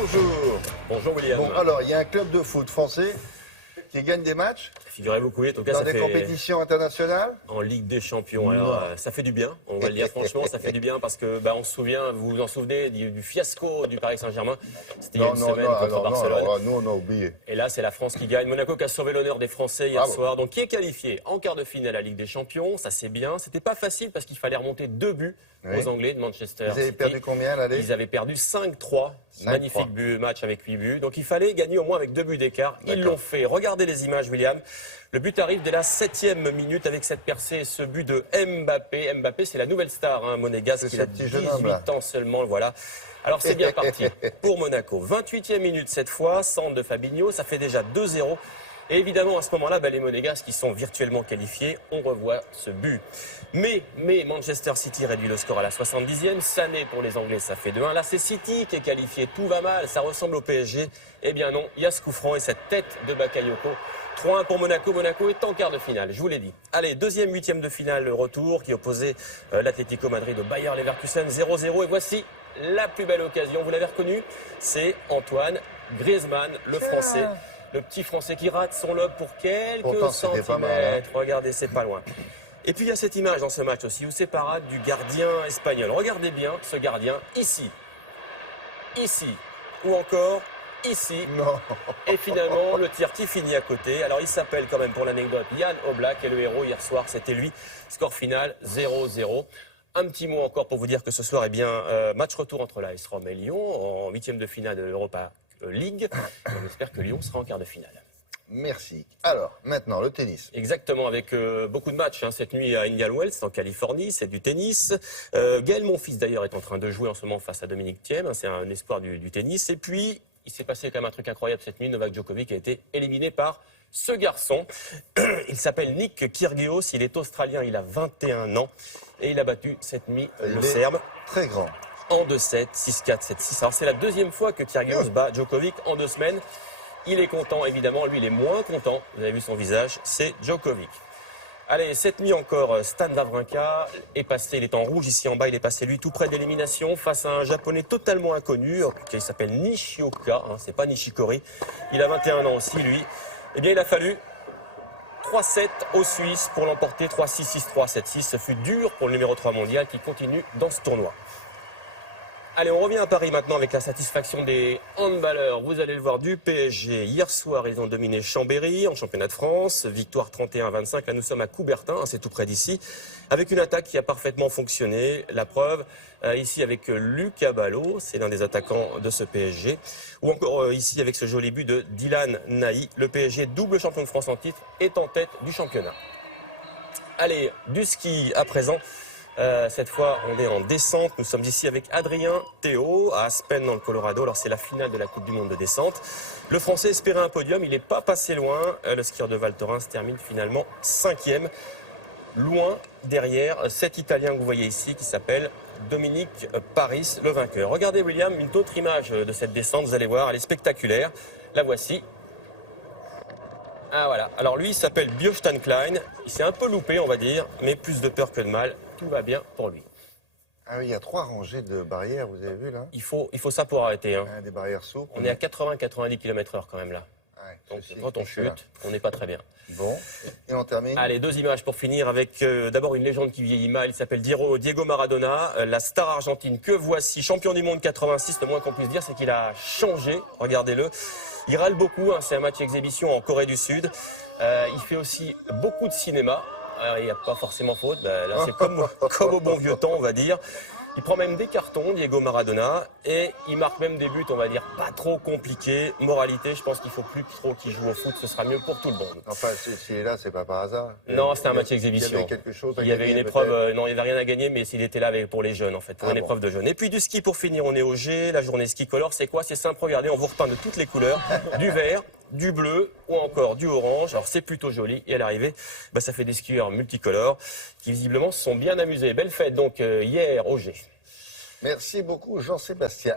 bonjour. Bonjour William. Bon, alors, il y a un club de foot français qui gagne des matchs Figurez-vous que oui, en tout cas, dans ça des fait compétitions internationales. en Ligue des Champions. Non. Alors, ça fait du bien. On va le dire franchement, ça fait du bien parce que on se souvient, vous vous en souvenez du fiasco du Paris Saint-Germain. C'était il y a une semaine contre Barcelone. alors, nous, on a oublié. Et là, c'est la France qui gagne. Monaco qui a sauvé l'honneur des Français hier Bravo. soir. Donc, qui est qualifié en quart de finale à la Ligue des Champions. Ça, c'est bien. C'était pas facile parce qu'il fallait remonter 2 buts Oui. aux Anglais de Manchester Vous avez City. perdu combien, l'aller? Ils avaient perdu 5-3. Magnifique match avec 8 buts. Donc il fallait gagner au moins avec 2 buts d'écart. Ils l'ont fait. Regardez les images, William. Le but arrive dès la 7e minute avec cette percée, ce but de Mbappé. Mbappé, c'est la nouvelle star monégasque. Il a 18 ans seulement. Voilà. Alors c'est bien parti pour Monaco. 28e minute cette fois, centre de Fabinho. Ça fait déjà 2-0. Et évidemment, à ce moment-là, les Monégasques qui sont virtuellement qualifiés, on revoit ce but. Mais Manchester City réduit le score à la 70e. Sané pour les Anglais, ça fait 2-1. Là, c'est City qui est qualifié. Tout va mal, ça ressemble au PSG. Eh bien non, il y a ce coup franc et cette tête de Bakayoko. 3-1 pour Monaco. Monaco est en quart de finale, je vous l'ai dit. Allez, deuxième, huitième de finale, le retour qui opposait l'Atlético Madrid au Bayer Leverkusen 0-0. Et voici la plus belle occasion, vous l'avez reconnu, c'est Antoine Griezmann, le Français. Le petit Français qui rate son lob pour quelques centimètres. Pas mal, hein. Regardez, c'est pas loin. Et puis il y a cette image dans ce match aussi où c'est parade du gardien espagnol. Regardez bien ce gardien ici, ou encore ici. Non. Et finalement, le tir qui finit à côté. Alors il s'appelle quand même pour l'anecdote Jan Oblak et le héros hier soir, c'était lui. Score final 0-0. Un petit mot encore pour vous dire que ce soir, match retour entre l'AS Rome et Lyon en 8e de finale de l'Europa League. On espère que Lyon sera en quart de finale. Merci. Alors, maintenant, le tennis. Exactement, avec beaucoup de matchs cette nuit à Indian Wells, en Californie, c'est du tennis. Gaël Monfils, d'ailleurs, est en train de jouer en ce moment face à Dominique Thiem, c'est un espoir du tennis. Et puis, il s'est passé quand même un truc incroyable cette nuit. Novak Djokovic a été éliminé par ce garçon. Il s'appelle Nick Kyrgios, il est australien, il a 21 ans. Et il a battu cette nuit le Serbe. Très grand. En 2-7, 6-4, 7-6. Alors c'est la deuxième fois que Kyrgios bat Djokovic en 2 semaines. Il est content, évidemment. Lui, il est moins content. Vous avez vu son visage, c'est Djokovic. Allez, cette nuit encore, Stan Wawrinka est passé, il est en rouge ici en bas, il est passé lui tout près de l'élimination face à un japonais totalement inconnu, qui s'appelle Nishioka, c'est pas Nishikori. Il a 21 ans aussi, lui. Eh bien, il a fallu 3-7 aux Suisses pour l'emporter, 3-6, 6-3, 7-6. Ce fut dur pour le numéro 3 mondial qui continue dans ce tournoi. Allez, on revient à Paris maintenant avec la satisfaction des handballeurs. Vous allez le voir du PSG. Hier soir, ils ont dominé Chambéry en championnat de France. Victoire 31-25. Là, nous sommes à Coubertin, c'est tout près d'ici. Avec une attaque qui a parfaitement fonctionné. La preuve, ici avec Lucas Ballot, c'est l'un des attaquants de ce PSG. Ou encore ici avec ce joli but de Dylan Nahi. Le PSG, double champion de France en titre, est en tête du championnat. Allez, du ski à présent. Cette fois, on est en descente. Nous sommes ici avec Adrien Théo à Aspen dans le Colorado. Alors, c'est la finale de la Coupe du Monde de descente. Le Français espérait un podium. Il n'est pas passé loin. Le skieur de Val Thorens termine finalement 5e. Loin derrière cet Italien que vous voyez ici qui s'appelle Dominique Paris, le vainqueur. Regardez, William, une autre image de cette descente. Vous allez voir, elle est spectaculaire. La voici. Ah voilà. Alors lui, il s'appelle Björn Klein. Il s'est un peu loupé, on va dire, mais plus de peur que de mal. Tout va bien pour lui. Ah oui, il y a 3 rangées de barrières, vous avez vu là? Il faut ça pour arrêter. Des barrières souples. On est à 80-90 km/h quand même là. Ouais, donc quand on chute, on n'est pas très bien. Bon, et on termine. Allez, 2 images pour finir avec d'abord une légende qui vieillit mal. Il s'appelle Diego Maradona, la star argentine que voici, champion du monde 86. Le moins qu'on puisse dire, c'est qu'il a changé. Regardez-le. Il râle beaucoup, c'est un match exhibition en Corée du Sud. Il fait aussi beaucoup de cinéma. Il n'y a pas forcément faute, là c'est comme au bon vieux temps on va dire. Il prend même des cartons, Diego Maradona, et il marque même des buts, on va dire, pas trop compliqués. Moralité, je pense qu'il ne faut plus trop qu'il joue au foot, ce sera mieux pour tout le monde. Enfin, s'il est là, c'est pas par hasard. Non, c'était un match exhibition. Il y avait quelque chose à Il y avait gagner, une épreuve, non, il n'y avait rien à gagner, mais s'il était là pour les jeunes, en fait, pour une épreuve de jeunes. Et puis du ski pour finir, on est au G, la journée ski color, c'est quoi? C'est simple, regardez, on vous repeint de toutes les couleurs, du vert, du bleu ou encore du orange. Alors c'est plutôt joli. Et à l'arrivée, ça fait des skieurs multicolores qui visiblement se sont bien amusés. Belle fête donc hier au G. Merci beaucoup Jean-Sébastien.